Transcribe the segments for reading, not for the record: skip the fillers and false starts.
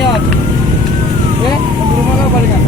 niat. Ya, di rumah lah palingan.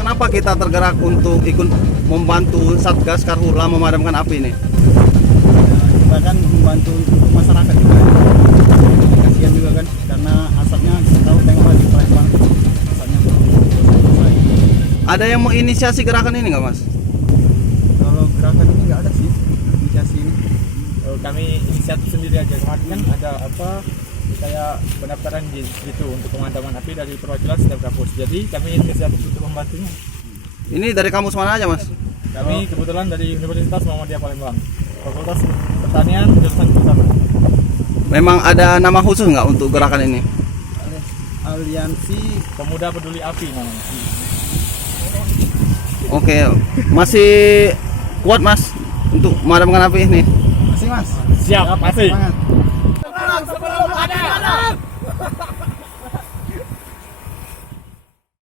Kenapa kita tergerak untuk ikut membantu Satgas Karhutla memadamkan api ini? Kita kan membantu masyarakat juga. Kasihan juga kan karena asapnya tahu tengok lagi Palembang. Asapnya selesai. Ada yang menginisiasi gerakan ini nggak, Mas? Kalau gerakan ini nggak ada sih inisiasi ini. Kami inisiatif sendiri aja. Kemarin kan ada apa kayak pendaftaran gitu untuk pemadaman api dari perwakilan setiap kampus. Jadi kami inisiatif untuk membantunya. Ini dari kampus mana aja, Mas? Kami kebetulan dari Universitas Muhammadiyah Palembang, Fakultas Pertanian jurusan Pertama. Memang ada nama khusus nggak untuk gerakan ini? Aliansi Pemuda Peduli Api namanya. Oke, masih kuat, Mas, untuk memadamkan api ini? masih Mas. Siap, masih. Semangat.